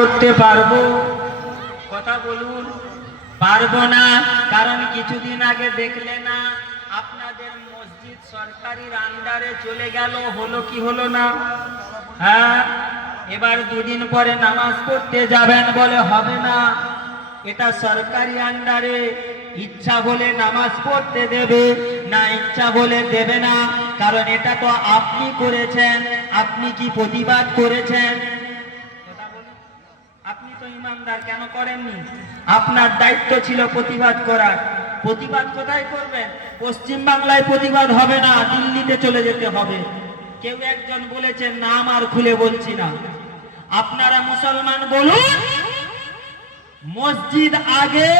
করতে পারবো? কথা বলুন। পারবো না, কারণ কিছুদিন আগে দেখলে না আপনাদের মসজিদ সরকারির আন্ডারে চলে গেল, হলো কি হলো না? হ্যাঁ, এবার দুদিন পরে নামাজ পড়তে যাবেন, বলে হবে না, এটা সরকারি আন্ডারে, ইচ্ছা বলে নামাজ পড়তে দেবে না, ইচ্ছা বলে দেবে না, কারণ এটা তো আপনি করেছেন। আপনি কি প্রতিবাদ করেছেন? আপনি তো ইমানদার, কেন করেননি? আপনার দায়িত্ব ছিল প্রতিবাদ করার। প্রতিবাদ কোথায় করবেন? পশ্চিম বাংলায় প্রতিবাদ হবে না, দিল্লিতে চলে যেতে হবে। কেউ একজন বলেছেন, নাম আর খুলে বলছি না, আপনারা মুসলমান বলুন, মসজিদ আগে,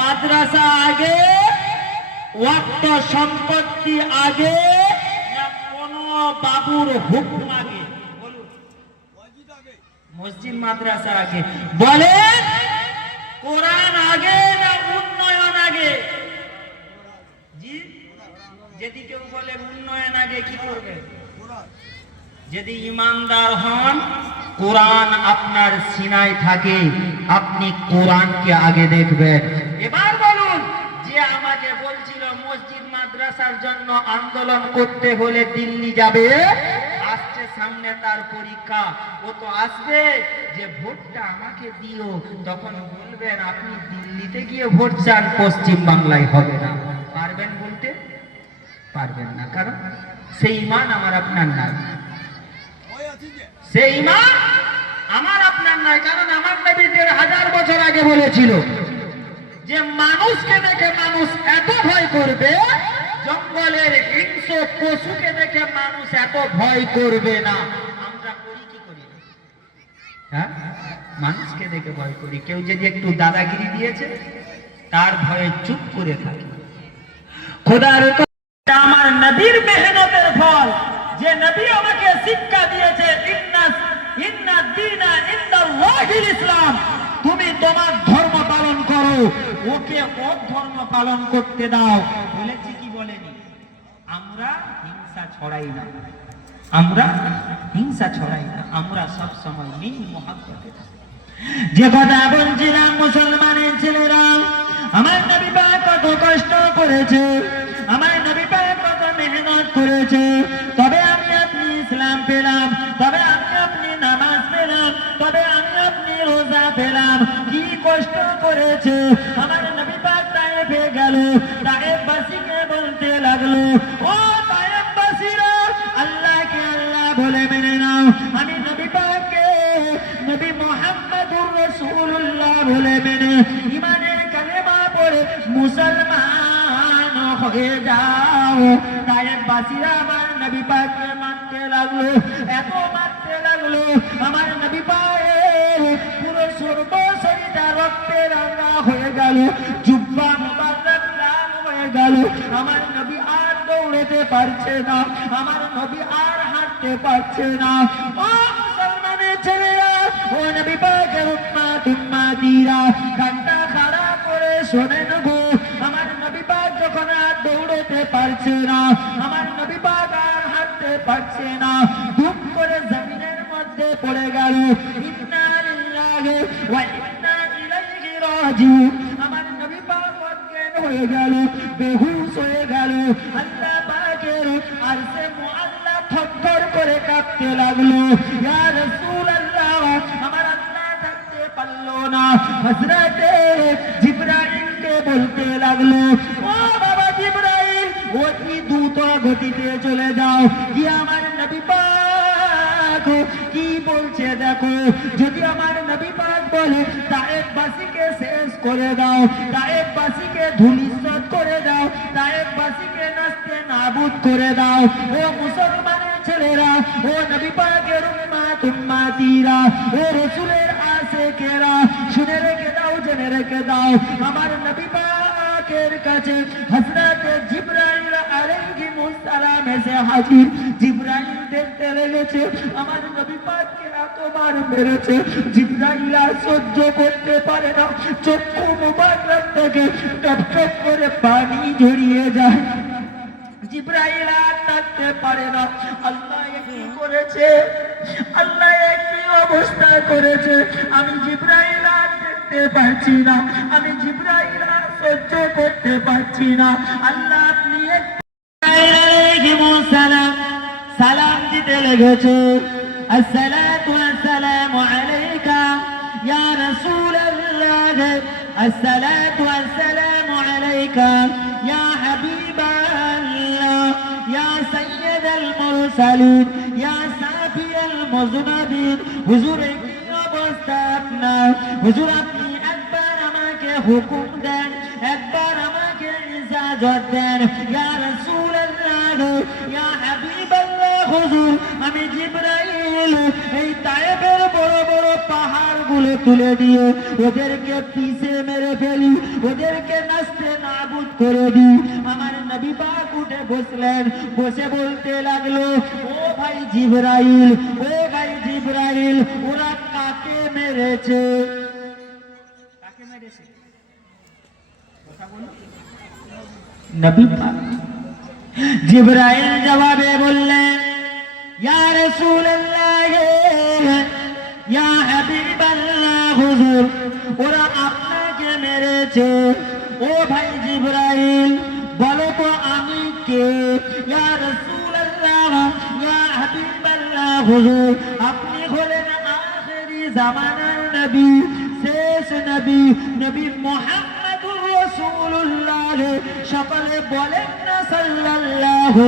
মাদ্রাসা আগে, ওয়াক্ফ সম্পত্তি আগে, না কোন বাবুর হুকুম আগে? বলুন। মসজিদ মাদ্রাসা আগে। বলেন, কোরআন আগে না উন্নয়ন আগে? জি, যদি কেউ বলে উন্নয়ন আগে, কি করবে? যদি ইমানদার হন, কোরআন আপনার সিনায় থাকে, আপনি কোরআনকে আগে দেখবেন। এবার বলুন, যে আমাকে বলছিল মসজিদ মাদ্রাসার জন্য আন্দোলন করতে হলে দিল্লি যাবে, আসছে সামনে তার পরীক্ষা, ও তো আসবে যে ভোটটা আমাকে দিও, তখন বলবেন আপনি দিল্লিতে গিয়ে ভোট চান, পশ্চিম বাংলায় হবে না। পারবেন বলতে? পারবেন না, কারণ সেই ঈমান আমার আপনার নাই। সেই ঈমান আমার আপনার নাই, কারণ আমার নবী ১৫০০ বছর আগে বলেছিল যে মানুষকে দেখে মানুষ এত ভয় করবে, জঙ্গলের হিংস্র পশুকে দেখে মানুষ এত ভয় করবে না। আমরা করি কি করি? হ্যাঁ, মানুষকে দেখে ভয় করি। কেউ যদি একটু দাদাগিরি দিয়েছে, তার ভয়ে চুপ করে থাকে। খোদার আমার নবীর মেহনতের ফল, যে নবী আমাকে শিক্ষা দিয়েছে, ইন্না দীনা ইনদাল্লাহিল ইসলাম, তুমি তোমার ধর্ম পালন করো, ওকে ওর ধর্ম পালন করতে দাও। বলেছি কি বলেনি? আমরা হিংসা ছড়াই না, আমরা হিংসা ছড়াই না, আমরা সব সময় মিল মহব্বতে থাকি। যে কথা বলছিলাম, মুসলমানের ছেলেরা, আমার নবী পাক কত কষ্ট করেছে, আমার নবী পাক কত মেহনত করেছে, তবে আমি আপনি ইসলাম পেলাম, তবে আমি আপনি নামাজ পেলাম, তবে আমি আপনি রোজা পেলাম। কি কষ্ট করেছে আমার নবী পাক তায়েফে গেল, তায়েফবাসীকে বলতে লাগলো, ও তায়েফবাসীরা, আল্লাহকে আল্লাহ বলে মেনে নাও, আমি নবী পাককে নবী মুহাম্মদুর রাসূলুল্লাহ বলে মেনে ঈমানের কালেমা পড়ে মুসলমান হয়ে যাও। তায়েফবাসীরা আমার নবী পাককে মানতে লাগলো, এত মানতে লাগলো, আমার নবী পাকের পুরো সর্বশরীরটা রক্তে রাঙা হয়ে গেল, জুব্বা মুবারক লাল হয়ে গেল। আমার নবী আর দৌড়াতে পারছে না, আমার নবী আর হাঁটতে পারছে না। ও মুসলমানের ছেলেরা, ও নবী পাকের উম্মাতিরা, কান্না খাড়া করে শোনেন গো, আমার নবী পাক যখন আর দৌড়াতে পারছে না, আমার নবী পাক আর হাঁটতে পারছে না, ধুপ করে জমিনের মধ্যে পড়ে গেল। ইন্না লিল্লাহি ওয়া ইন্না ইলাইহি রাজিউন। আমার নবী পাক অজ্ঞান হয়ে গেল, বেহুশ হয়ে গেল। আল্লাহ পাকের আরশে মুআল্লা থরথর করে কাঁপতে লাগলো। ইয়া রাসূলুল্লাহ, আমার আল্লাহ থাকতে পারলো না, হযরতে জিবরাইলকে বলতে লাগলো, ও বাবা জিবরাইল, অতি দ্রুত গতিতে চলে যাও, কি আমার নবী পাক কি বলছে দেখো। যদি আমার নবী পাক বলে তায়েফবাসীকে শেষ করে দাও, তায়েফবাসীকে ধূলিসাৎ করে দাও, তায়েফবাসীকে নাস্তে নাবুদ করে দাও, ও মুসলমানের ছেলেরা, ও নবী পাকের উম্মাতিরা, ও রাসূলের আশিকেরা, শুনে রেখে দাও, জেনে রেখে দাও, আমার নবী পাকের কাছে হযরত জিবরাইল আলাইহিস সালাম এসে হাজির। জিবরাইল দেখতে লেগেছে আমার নবী পাককে এতবার মেরেছে, জিবরাইল আর সহ্য করতে পারে না, চক্ষু মুবারক থেকে টপ টপ করে পানি ঝরিয়ে যায়। জিবরাইল আর থাকতে পারে না। আল্লাহ কি করেছে, আল্লাহ কি অবস্থা করেছে, আমি জিবরাইল আর দেখতে পাচ্ছি না, আমি জিবরাইল আর সহ্য করতে পারছি না। আল্লাহ আপনি সালাম সালাম দিতে লেগেছে, আসসালাতু ওয়াসসালামু আলাইকা ইয়া রাসূলুল্লাহ, আসসালাতু ওয়াসসালামু আলাইকা ইয়া হাবিবাল্লাহ, ইয়া সাইয়্যিদাল মুরসালিন, ইয়া সাফিয়াল মুযনিবিন। হুজুর এই অবস্থা আপনার, হুজুর আপনি একবার আমাকে হুকুম দেন, একবার আমাকে ইজাজত দেন। ইয়া রাসূলুল্লাহ, ইয়া হাবিবাল্লাহ, হুজুর আমি জিবরাইল এই তায়েফের বড় বড় পাহাড়গুলো তুলে দিয়ে ওদেরকে পিছে মেরে ফেলি, ওদেরকে নাস্তে নাবুদ করে দিই। আমার নবী পাক উঠে বসলেন, বসে বলতে লাগলো, ও ভাই জিবরাইল, ও ভাই জিবরাইল, ওরা কাকে মেরেছে? কাকে মেরেছে? কথা বলো। নবী পাক জিবরাইল জবাবে বললেন, ইয়া রাসূলুল্লাহ, ইয়া হাবিবাল্লাহ, হুজুর ওরা আপনাকে মেরেছে। ও ভাই জিবরাইল বলো তো আমি কে? ইয়া রাসূলুল্লাহ, ইয়া হাবিবাল্লাহ, হুজুর আপনি হলেন আখিরি জামানার নবী, শেষ নবী, নবী মুহাম্মদুর রাসূলুল্লাহ। সকলে বলেন না সাল্লাল্লাহু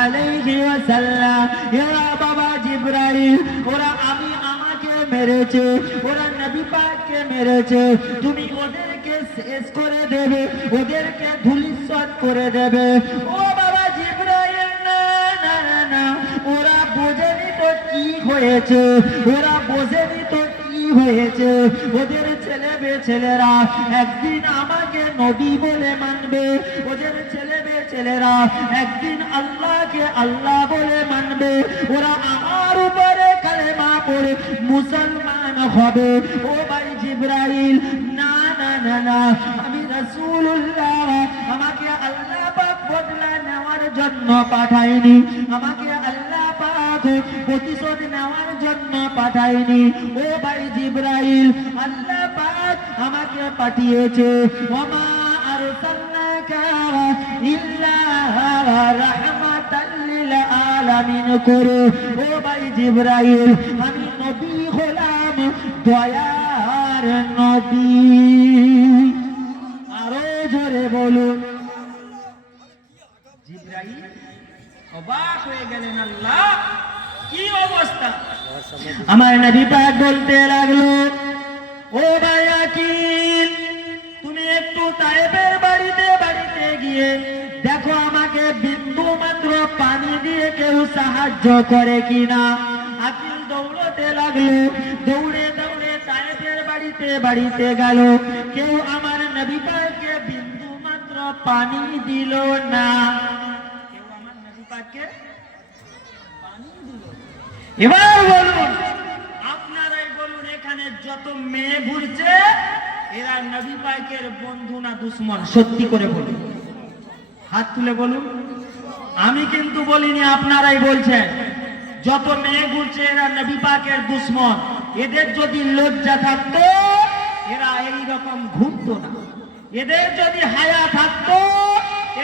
আলাইহি ওয়াসাল্লাম। ইয়া বাবা জিবরাইল, ওরা আমাকে মেরেছে, ওরা নবী পাককে মেরেছে, তুমি ওদেরকে শেষ করে দেবে, ওদেরকে ধূলিসাৎ করে দেবে। ও বাবা জিবরাইল, না না না, ওরা বোঝেনি তো কি হয়েছে, ওরা বোঝেনি তো কি হয়েছে। ওদের ছেলেরা একদিন আমাকে নবী বলে মানবে, ওদের ছেলেরা একদিন আল্লাহকে আল্লাহ বলে মানবে, ওরা আমার উপরে কালেমা পড়ে মুসলমান হবে। ও ভাই জিবরাইল, না না না না, আমি রাসূলুল্লাহ, আমাকে আল্লাহ পাক বদলা নেওয়ার জন্য পাঠায়নি, আমাকে আল্লাহ পাক প্রতিশোধ নেওয়ার জন্য পাঠায়নি। ও ভাই জিবরাইল, আল্লাহ পাক আমাকে পাঠিয়েছে, ওমা আরসালনাকা ইল্লা রাহমাতাল লিল আলামিন করে। ও ভাই জিবরাইল, আমি নবী হলাম দয়ার নবী। আরো জোরে বলুন। জিবরাইল অবাক হয়ে গেলেন, আল্লাহ কি অবস্থা। আমার নবী পাক বলতে লাগলো, ও ভাই আকিল, তুমি একটু তায়েফের বাড়িতে গিয়ে দেখো আমাকে বিন্দু মাত্র পানি দিয়ে কেউ সাহায্য করে কিনা। আকিল দৌড়তে লাগলো, দৌড়ে দৌড়ে তায়েফের বাড়িতে গেল, কেউ আমার নবী পাককে বিন্দু মাত্র পানি দিল না, কেউ আমার নবী পাককে পানি দিল। এবার বলুন, আপনারাই বলুন, এখানে যত মেয়ে ঘুরছে এরা নবী পাকের বন্ধু না দুশমন? সত্যি করে বলুন, হাত তুলে বলুন। আমি কিন্তু বলিনি, আপনারাই বলছেন। যত মেয়ে ঘুরছে এরা নবী পাকের দুশমন। এদের যদি লজ্জা থাকতো এরা এই রকম ঘুরতো না, এদের যদি হায়া থাকতো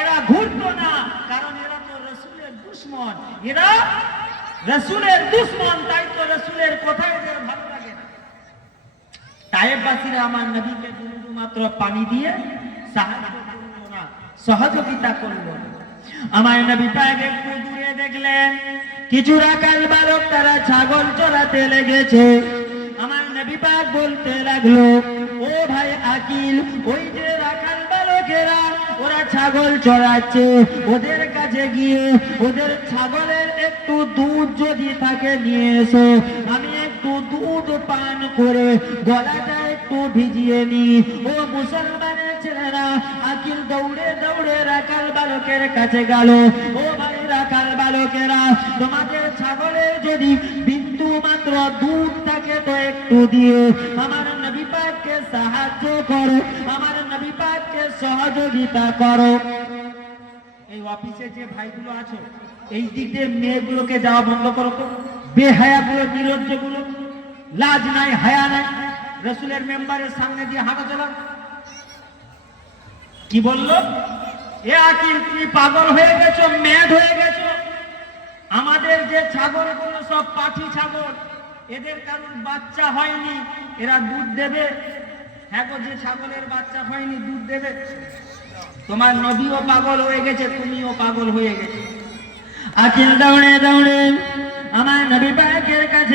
এরা ঘুরতো না, কারণ এরা তো রাসূলের দুশমন, এরা রাসূলের দুশমন, তাই তো রাসূলের কথা এদের ভালো লাগে না। তায়েফবাসীরা আমার নবীকে বিন্দু মাত্র পানি দিয়ে সাহায্য করলো না, সহযোগিতা করলো না। আমার নবী পাক একটু দূরে দেখলেন কিছু রাখাল বালক তারা ছাগল চড়াতে লেগেছে। আমার নবী পাক বলতে লাগলো, ও ভাই আকিল, ওই যে রাখাল বালকেরা ওরা ছাগল চড়াচ্ছে, ওদের কাছে গিয়ে ওদের ছাগলের একটু দুধ যদি থাকে নিয়ে এসো, আমি একটু দুধ পান করে গলাটা একটু ভিজিয়ে নি। ও মুসলমানের ছেলেরা, আকিল দৌড়ে দৌড়ে রাখাল বালকের কাছে গেল, ও ভাই রাখাল বালকেরা, তোমাদের ছাগলের যদি বিন্দু মাত্র দুধ থাকে তো একটু দিয়ে আমার নবী পাককে সাহায্য করো, আমার নবী পাককে সহযোগিতা করো। এই অফিসে যে ভাইগুলো আছো, এই দিক দিয়ে মেয়েগুলোকে যাওয়া বন্ধ করো তো, বেহায়াগুলো, নির্লজ্জগুলো লাজ নাই, হায়া নাই, রসুলের মেম্বারের সামনে দিয়ে হাঁটা চলা। কি বললো? এ আকিল, তুমি পাগল হয়ে গেছো, ম্যাড হয়ে গেছো। আমাদের যে ছাগলগুলো সব পাঠি ছাগল, এদের কারোর বাচ্চা হয়নি, এরা দুধ দেবে? হ্যাঁ গো, যে ছাগলের বাচ্চা হয়নি দুধ দেবে? তোমার নবীও পাগল হয়ে গেছে, তুমিও পাগল হয়ে গেছে। আকিল দৌড়ে দৌড়ে আমার নবী পাকের কাছে